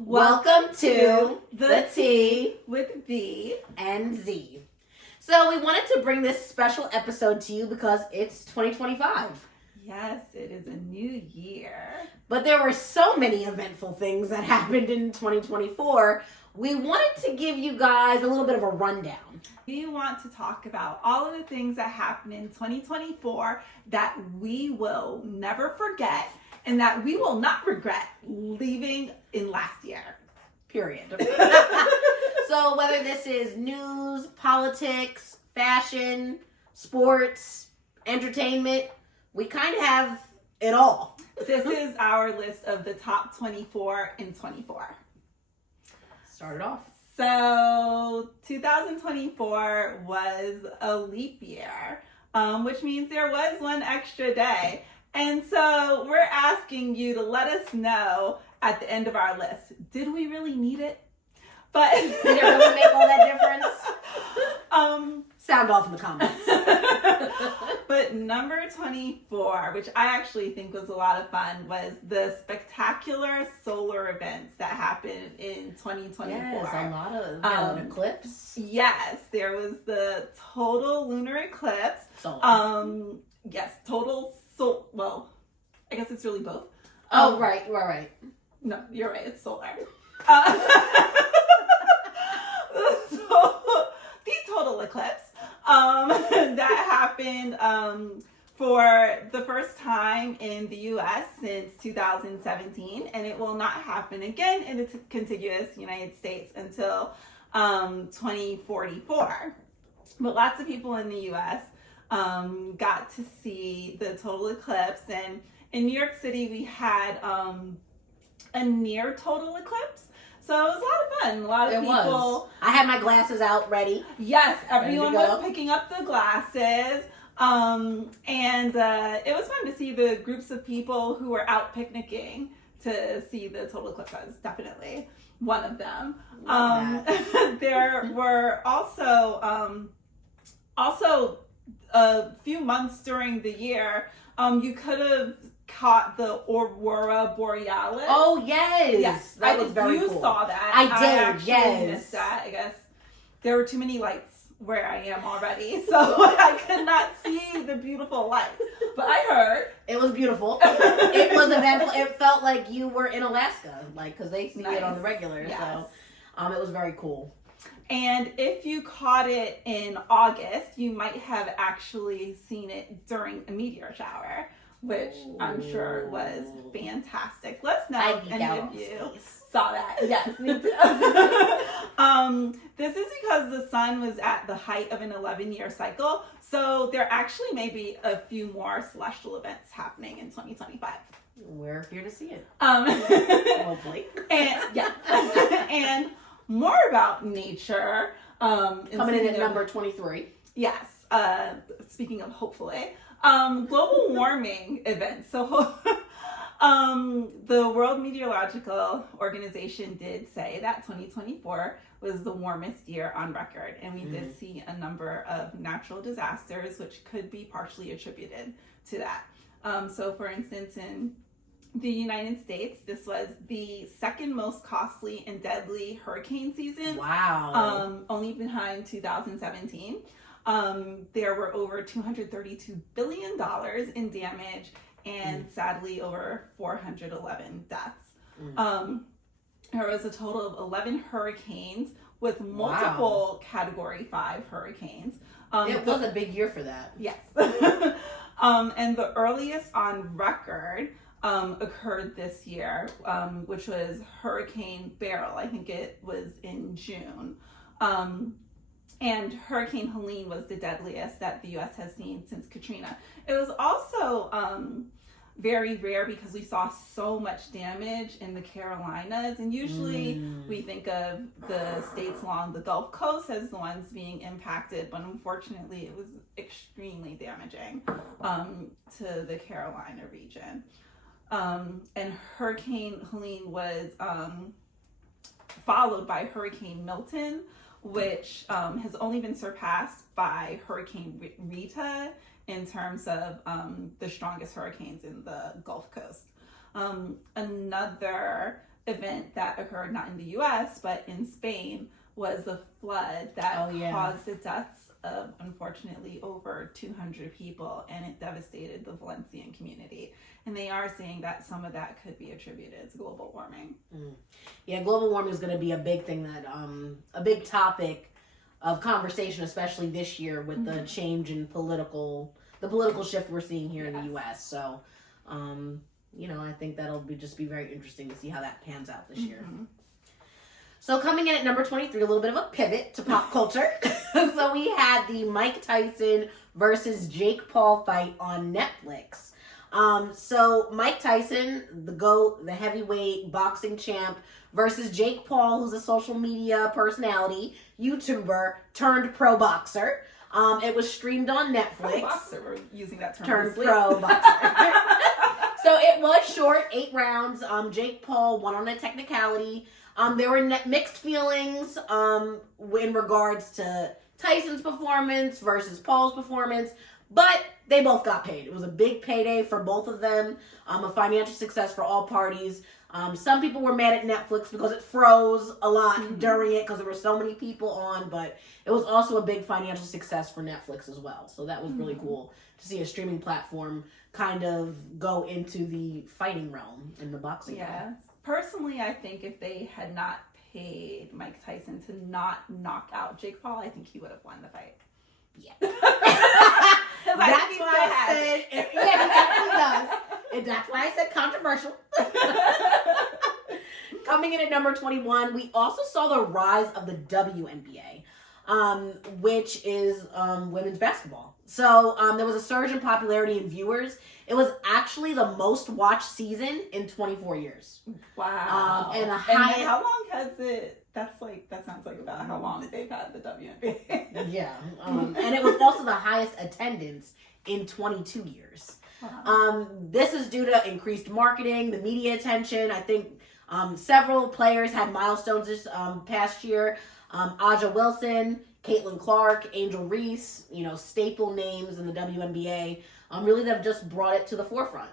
Welcome to The Tea with V and Z. So we wanted to bring this special episode to you because it's 2025. Yes, it is a new year. But there were so many eventful things that happened in 2024. We wanted to give you guys a little bit of a rundown. We want to talk about all of the things that happened in 2024 that we will never forget and that we will not regret leaving in last year. Period. So whether this is news, politics, fashion, sports, entertainment, we kind of have it all. This is our list of the top 24 in 24. Start it off. So 2024 was a leap year, which means there was one extra day. And so we're asking you to let us know at the end of our list, did we really need it? But did it really make all that difference? Sound off in the comments. But number 24, which I actually think was a lot of fun, was the spectacular solar events that happened in 2024. Yes, a lot of an eclipse. Yes, there was the total lunar eclipse. Solar. Yes, total well, I guess it's really both. Oh, right, you are right. No, you're right, it's solar. The total eclipse that happened for the first time in the U.S. since 2017, and it will not happen again in the contiguous United States until 2044. But lots of people in the U.S. Got to see the total eclipse, and in New York City we had a near total eclipse. So it was a lot of fun. A lot of people. I had my glasses out ready. Yes, everyone was picking up the glasses. And it was fun to see the groups of people who were out picnicking to see the total eclipse. I was definitely one of them. There were also a few months during the year, you could have caught the Aurora Borealis. Oh, yes. That was very cool. You saw that. I did, actually missed that. I guess there were too many lights where I am already, so I could not see the beautiful lights. But I heard. It was beautiful. It was eventful. It felt like you were in Alaska, because they see it on the regular. Yes. So it was very cool. And if you caught it in August, you might have actually seen it during a meteor shower, which I'm sure was fantastic. Let us know if any of you saw that. Yes, me too. This is because the sun was at the height of an 11-year cycle, so there actually may be a few more celestial events happening in 2025. We're here to see it. Hopefully. And more about nature. Coming in at number 23. Yes. Speaking of hopefully. Global warming events. So the World Meteorological Organization did say that 2024 was the warmest year on record. And we did see a number of natural disasters, which could be partially attributed to that. So for instance, in the United States, this was the second most costly and deadly hurricane season. Wow. Only behind 2017. There were over $232 billion in damage and sadly over 411 deaths. There was a total of 11 hurricanes with multiple Category 5 hurricanes. It was a big year for that. Yes. And the earliest on record occurred this year, which was Hurricane Beryl. I think it was in June. And Hurricane Helene was the deadliest that the U.S. has seen since Katrina. It was also very rare because we saw so much damage in the Carolinas. And usually we think of the states along the Gulf Coast as the ones being impacted. But unfortunately, it was extremely damaging to the Carolina region. And Hurricane Helene was followed by Hurricane Milton, which has only been surpassed by Hurricane Rita in terms of the strongest hurricanes in the Gulf Coast. Another event that occurred not in the U.S. but in Spain was the flood that caused the deaths of, unfortunately, over 200 people, and it devastated the Valencian community. And they are saying that some of that could be attributed to global warming. Yeah, global warming is going to be a big thing that, a big topic of conversation, especially this year with the change in the political shift we're seeing here in the U.S. So, I think that'll be very interesting to see how that pans out this year. So coming in at number 23, a little bit of a pivot to pop culture. So we had the Mike Tyson versus Jake Paul fight on Netflix. So Mike Tyson, the GOAT, the heavyweight boxing champ, versus Jake Paul, who's a social media personality, YouTuber, turned pro boxer. It was streamed on Netflix. Pro boxer, we're using that term. Turned pro boxer. So it was short, 8 rounds. Jake Paul won on a technicality. There were mixed feelings in regards to Tyson's performance versus Paul's performance, but they both got paid. It was a big payday for both of them, a financial success for all parties. Some people were mad at Netflix because it froze a lot during it because there were so many people on, but it was also a big financial success for Netflix as well. So that was really cool to see a streaming platform kind of go into the fighting realm in the boxing realm. Personally, I think if they had not paid Mike Tyson to not knock out Jake Paul, I think he would have won the fight. Yeah. That's why I said, he definitely does. That's why I said controversial. Coming in at number 21, we also saw the rise of the WNBA, which is women's basketball. So there was a surge in popularity in viewers. It was actually the most watched season in 24 years. Wow. And how long has it? That sounds like about how long they've had the WNBA. Yeah. And it was also the highest attendance in 22 years. Wow. This is due to increased marketing, the media attention. I think several players had milestones this past year. Aja Wilson, Caitlin Clark, Angel Reese, staple names in the WNBA. Really, they've just brought it to the forefront.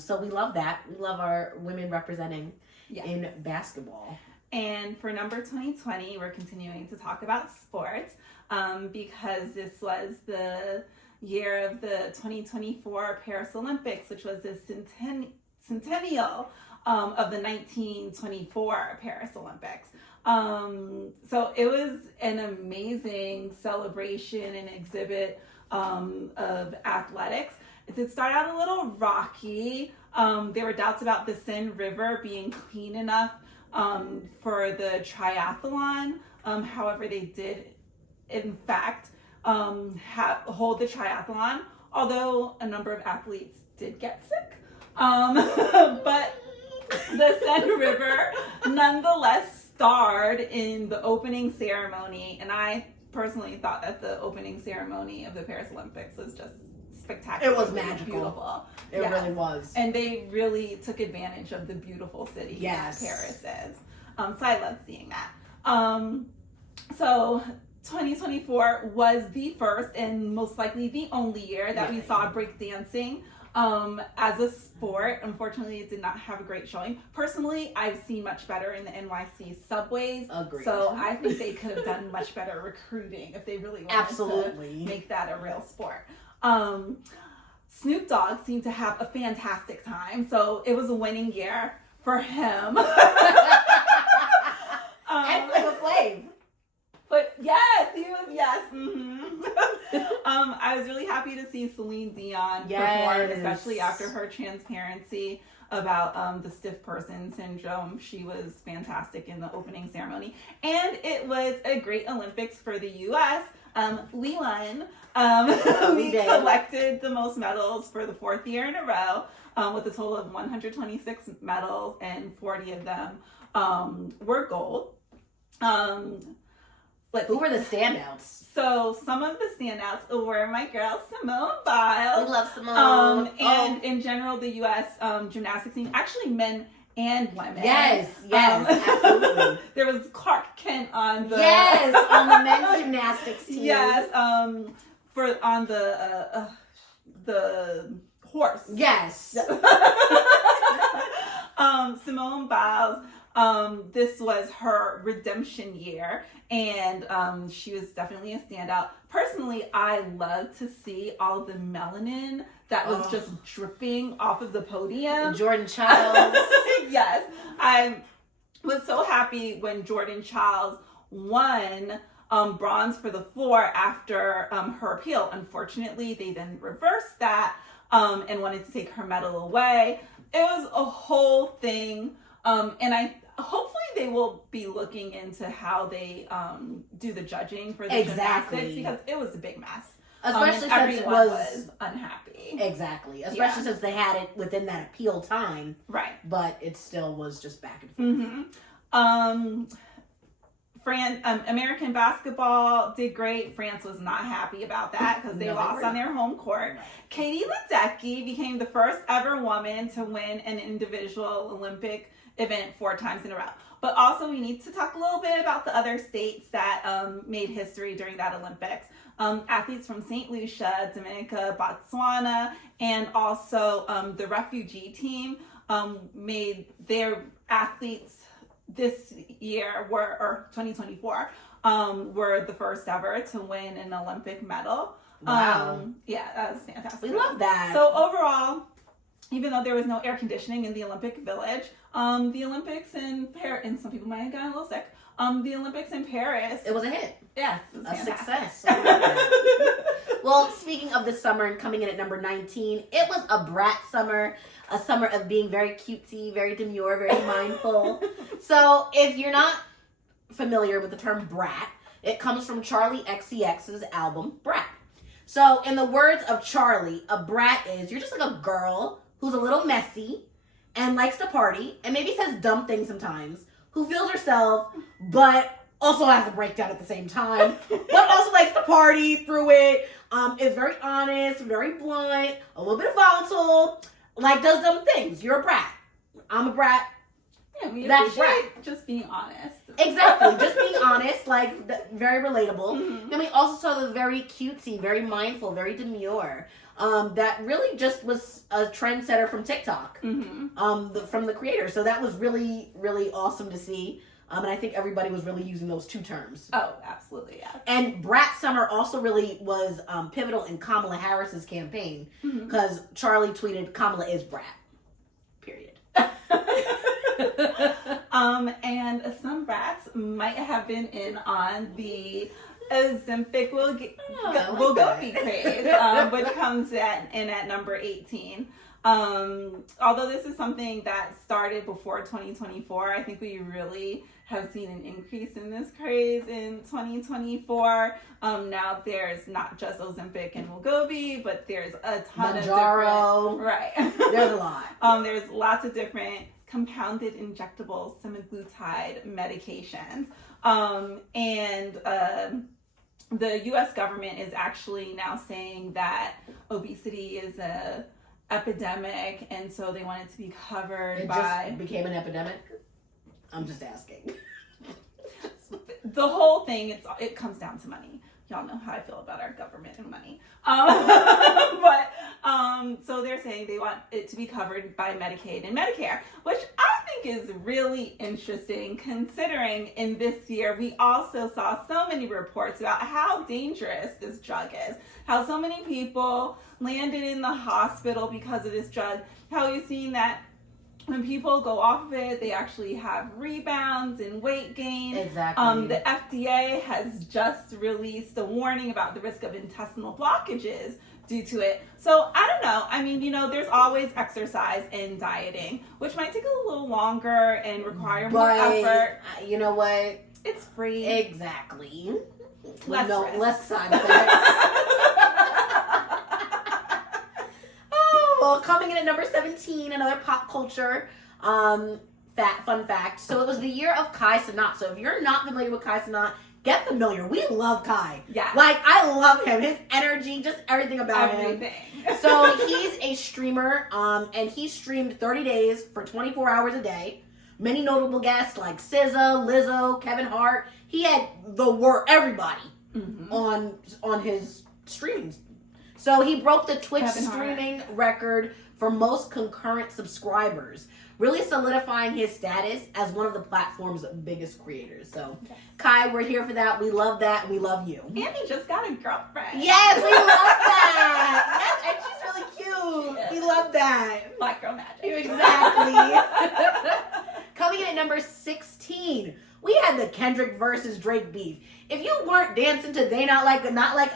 So we love that. We love our women representing in basketball. And for number 2020, we're continuing to talk about sports because this was the year of the 2024 Paris Olympics, which was the centennial of the 1924 Paris Olympics. So it was an amazing celebration and exhibit of athletics. It did start out a little rocky. There were doubts about the Seine River being clean enough for the triathlon. However, they did, in fact, hold the triathlon, although a number of athletes did get sick. But the Seine River nonetheless starred in the opening ceremony, and I personally thought that the opening ceremony of the Paris Olympics was just spectacular. It was magical. Beautiful. It really was. And they really took advantage of the beautiful city that Paris is. So I love seeing that. So 2024 was the first and most likely the only year that we saw breakdancing as a sport. Unfortunately, it did not have a great showing. Personally, I've seen much better in the NYC subways. Agreed. So I think they could have done much better recruiting if they really wanted to make that a real sport. Snoop Dogg seemed to have a fantastic time, so it was a winning year for him. And Flavor Flav. But yes, he was, I was really happy to see Celine Dion perform, especially after her transparency about the stiff person syndrome. She was fantastic in the opening ceremony. And it was a great Olympics for the U.S. We won. We collected the most medals for the 4th year in a row with a total of 126 medals, and 40 of them were gold. Who were the standouts? So some of the standouts were my girl Simone Biles. We love Simone. And in general, the U.S. Gymnastics team, actually men and women. Yes, absolutely. There was Clark Kent on the on the men's gymnastics team. Yes, on the horse. Yes. Simone Biles, this was her redemption year, and she was definitely a standout. Personally, I love to see all the melanin that was just dripping off of the podium. Jordan Childs. Yes. I was so happy when Jordan Childs won bronze for the floor after her appeal. Unfortunately, they then reversed that and wanted to take her medal away. It was a whole thing, and hopefully they will be looking into how they do the judging for the gymnastics, because it was a big mess. Especially since everyone was unhappy. Exactly. Especially since they had it within that appeal time. Right. But it still was just back and forth. American basketball did great. France was not happy about that because they lost on their home court. Katie Ledecky became the first ever woman to win an individual Olympic event 4 times in a row. But also we need to talk a little bit about the other states that made history during that Olympics. Athletes from St. Lucia, Dominica, Botswana, and also the refugee team made their athletes this year, or 2024, were the first ever to win an Olympic medal. Wow. Yeah, that was fantastic. We love that. So overall, even though there was no air conditioning in the Olympic Village, the Olympics in Paris, and some people might have gotten a little sick, the Olympics in Paris. It was a hit. Yes. A success. Well, speaking of the summer and coming in at number 19, it was a Brat summer. A summer of being very cutesy, very demure, very mindful. So if you're not familiar with the term brat, it comes from Charlie XCX's album, Brat. So in the words of Charlie, a brat is, you're just like a girl who's a little messy and likes to party and maybe says dumb things sometimes, who feels herself, but also has a breakdown at the same time, but also likes to party through it, is very honest, very blunt, a little bit volatile, like does dumb things. You're a brat. I'm a brat. Yeah, we That's appreciate just being honest. Exactly, just being honest, like very relatable. Mm-hmm. Then we also saw the very cutesy, very mindful, very demure. That really just was a trendsetter from TikTok. Mm-hmm. From the creator. So that was really, really awesome to see. And I think everybody was really using those 2 terms. Oh, absolutely, yeah. And Brat Summer also really was pivotal in Kamala Harris's campaign, because Charlie tweeted, "Kamala is Brat." Period. And some brats might have been in on the Ozempic Wegovy craze, which comes in at number 18. Although this is something that started before 2024, I think we really have seen an increase in this craze in 2024. Now there's not just Ozempic and Wegovy, but there's a ton of different... Right. There's a lot. There's lots of different compounded injectable semaglutide medications. The U.S. government is actually now saying that obesity is a epidemic, and so they want it to be covered by... Just became an epidemic? I'm just asking. The whole thing, it comes down to money. Y'all know how I feel about our government and money. So they're saying they want it to be covered by Medicaid and Medicare, which I think is really interesting, considering in this year we also saw so many reports about how dangerous this drug is, how so many people landed in the hospital because of this drug, how we've seen that when people go off of it, they actually have rebounds and weight gain. Exactly. The FDA has just released a warning about the risk of intestinal blockages due to it. So I don't know. I mean, there's always exercise and dieting, which might take a little longer and require more effort. You know what? It's free. Exactly. Less side effects. Well, coming in at number 17, another pop culture fun fact. So it was the year of Cenat. So if you're not familiar with Cenat, get familiar. We love Kai. Yeah. Like, I love him. His energy, just everything about him. So he's a streamer, and he streamed 30 days for 24 hours a day. Many notable guests like SZA, Lizzo, Kevin Hart. He had everybody on his streaming. So he broke the Twitch Kevin Hart. streaming record for most concurrent subscribers, really solidifying his status as one of the platform's biggest creators. So, Yes. Kai, we're here for that. We love that. We love you. And he just got a girlfriend. Yes, we love that. Yes, and she's really cute. She is. We love that. Black girl magic. Exactly. Coming in at number 16, we had the Kendrick versus Drake beef. If you weren't dancing to They Not Like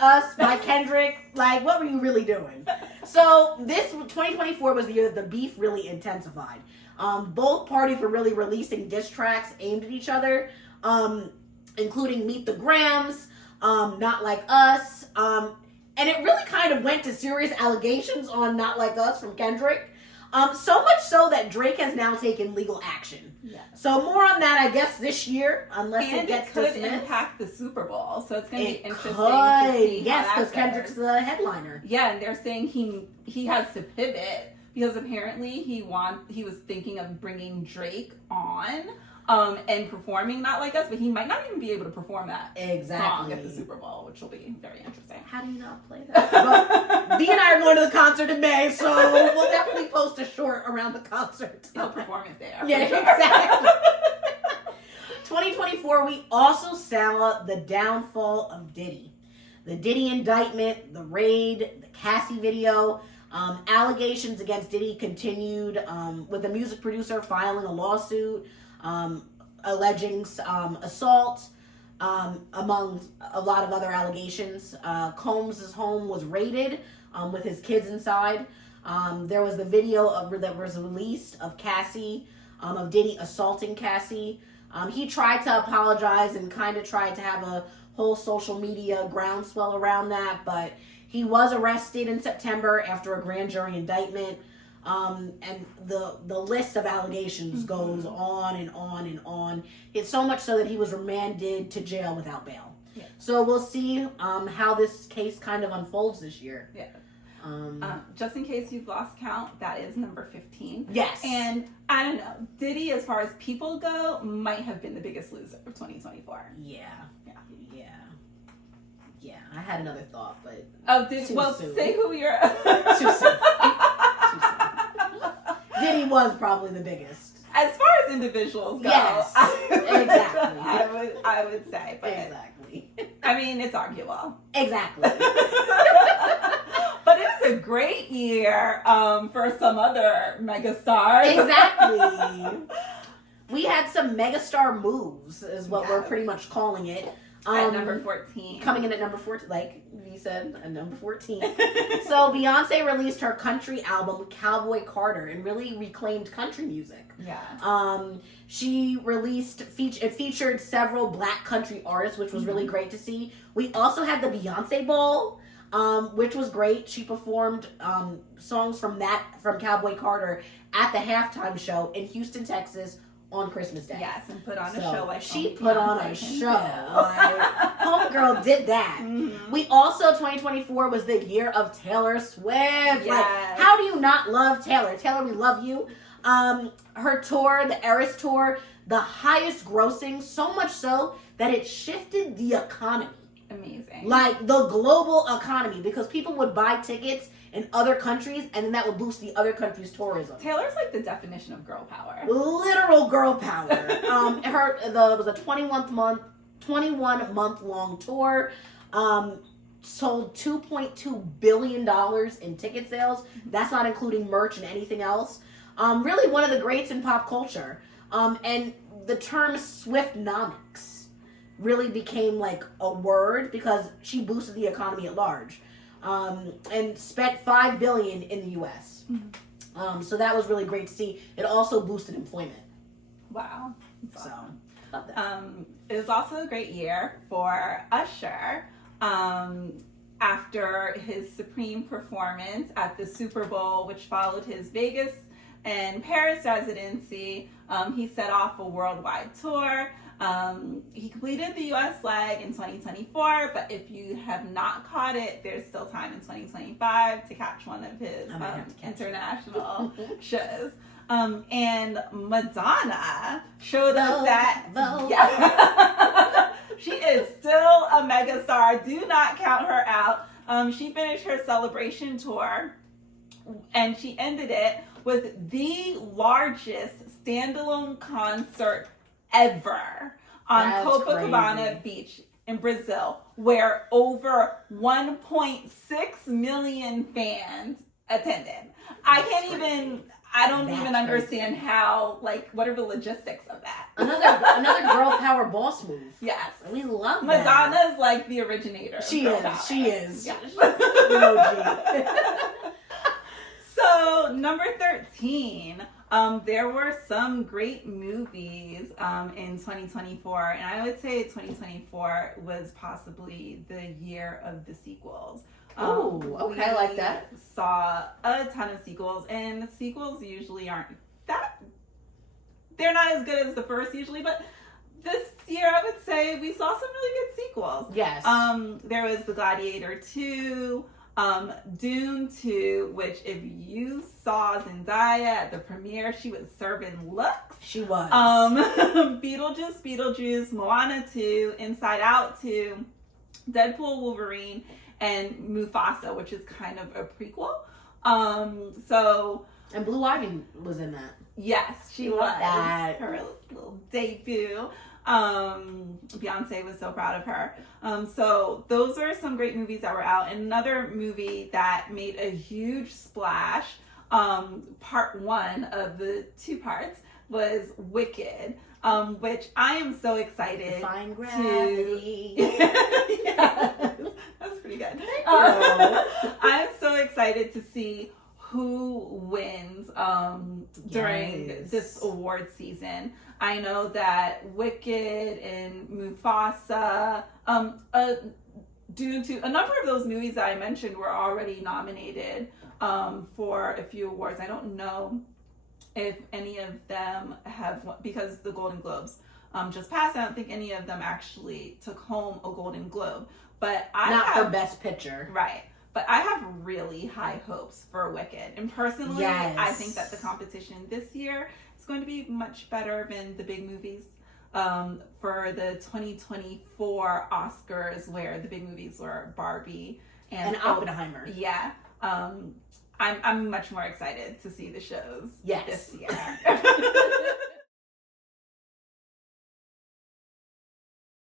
Us by Kendrick, like, what were you really doing? So this 2024 was the year that the beef really intensified. Both parties were really releasing diss tracks aimed at each other, including Meet the Grams, Not Like Us, and it really kind of went to serious allegations on Not Like Us from Kendrick. So much so that Drake has now taken legal action. Yes. So more on that, I guess, this year, unless And it gets could dismissed. impact the Super Bowl, so it's going to be interesting to Could. see Yes, how because that Kendrick's goes. the headliner. Yeah, and they're saying he has to pivot because apparently he was thinking of bringing Drake on and performing Not Like Us, but he might not even be able to perform that song at the Super Bowl, which will be very interesting. How do you not play that? Well, Dee and I are going to the concert in May, so we'll definitely post a short around the concert. He'll perform it there. Yeah, for sure. exactly. 2024, we also saw the downfall of Diddy. The Diddy indictment, the raid, the Cassie video, allegations against Diddy continued with the music producer filing a lawsuit alleging assault, among a lot of other allegations. Combs' home was raided with his kids inside. There was the video that was released of Cassie, of Diddy assaulting Cassie. He tried to apologize and kind of tried to have a whole social media groundswell around that, but he was arrested in September after a grand jury indictment. And the list of allegations goes on and on and on. It's so much so that he was remanded to jail without bail. Yeah. So we'll see how this case kind of unfolds this year. Yeah. Just in case you've lost count, that is number 15. Yes. And I don't know, Diddy, as far as people go, might have been the biggest loser of 2024. Yeah. I had another thought, but Well, say who you're. too soon. Diddy was probably the biggest. As far as individuals go, Yes, exactly. I would say, but Exactly. I mean, it's arguable. Exactly. But it was a great year for some other megastars. Exactly. We had some megastar moves, is what we're Yes. pretty much calling it. At number 14. Coming in at number 14, like we said, at number 14. So Beyonce released her country album, Cowboy Carter, and really reclaimed country music. Yeah. She released, it featured several black country artists, which was really great to see. We also had the Beyonce Ball, which was great. She performed songs from Cowboy Carter at the halftime show in Houston, Texas, on Christmas Day. Yes, and put on a show like she only put on Beyonce a can show. do. Like, homegirl did that. Mhm. We also 2024 was the year of Taylor Swift. Like, Yes. how do you not love Taylor? Taylor, we love you. Her tour, the Eras tour, the highest grossing, so much so that it shifted the economy. Amazing. Like the global economy, because people would buy tickets in other countries, and then that would boost the other countries' tourism. Taylor's like the definition of girl power. Literal girl power. It was a 21 month long tour. Sold $2.2 billion in ticket sales. That's not including merch and anything else. Really one of the greats in pop culture. And the term Swiftnomics really became like a word because she boosted the economy at large. And spent $5 billion in the U.S. So that was really great to see. It also boosted employment. Wow. That's So, awesome. love that. It was also a great year for Usher. After his supreme performance at the Super Bowl, which followed his Vegas and Paris residency, he set off a worldwide tour. He completed the U.S. leg in 2024, but if you have not caught it, there's still time in 2025 to catch one of his international shows. And Madonna showed us that yeah, she is still a megastar. Do not count her out. She finished her celebration tour, and she ended it with the largest standalone concert ever on That's Copacabana Beach in Brazil, where over 1.6 million fans attended. I don't even understand how, like, what are the logistics of that? Another girl power boss move. Yes. We love that. Madonna's like the originator. She is. Yeah. So, number 13, there were some great movies in 2024, and I would say 2024 was possibly the year of the sequels. Oh, okay, I like that. Saw a ton of sequels, and the sequels usually aren't that, they're not as good as the first usually, but this year I would say we saw some really good sequels. Yes. There was The Gladiator 2, Dune 2, which if you saw Zendaya at the premiere, she was serving looks. She was. Beetlejuice, Moana 2, Inside Out 2, Deadpool, Wolverine, and Mufasa, which is kind of a prequel. And Blue Ivy was in that. Yes, she was. That. Her little debut. Beyonce was so proud of her. So those are some great movies that were out. And another movie that made a huge splash, part one of the 2 parts, was Wicked, which I am so excited Defying Gravity. Yes, that's pretty good. I'm so excited to see who wins during this award season. I know that Wicked and Mufasa, due to a number of those movies that I mentioned were already nominated for a few awards. I don't know if any of them have won, because the Golden Globes just passed. I don't think any of them actually took home a Golden Globe. But for Best Picture. Right. But I have really high hopes for Wicked. And personally, yes. I think that the competition this year is going to be much better than the big movies. For the 2024 Oscars, where the big movies were Barbie and Oppenheimer. Yeah. I'm much more excited to see the shows this year.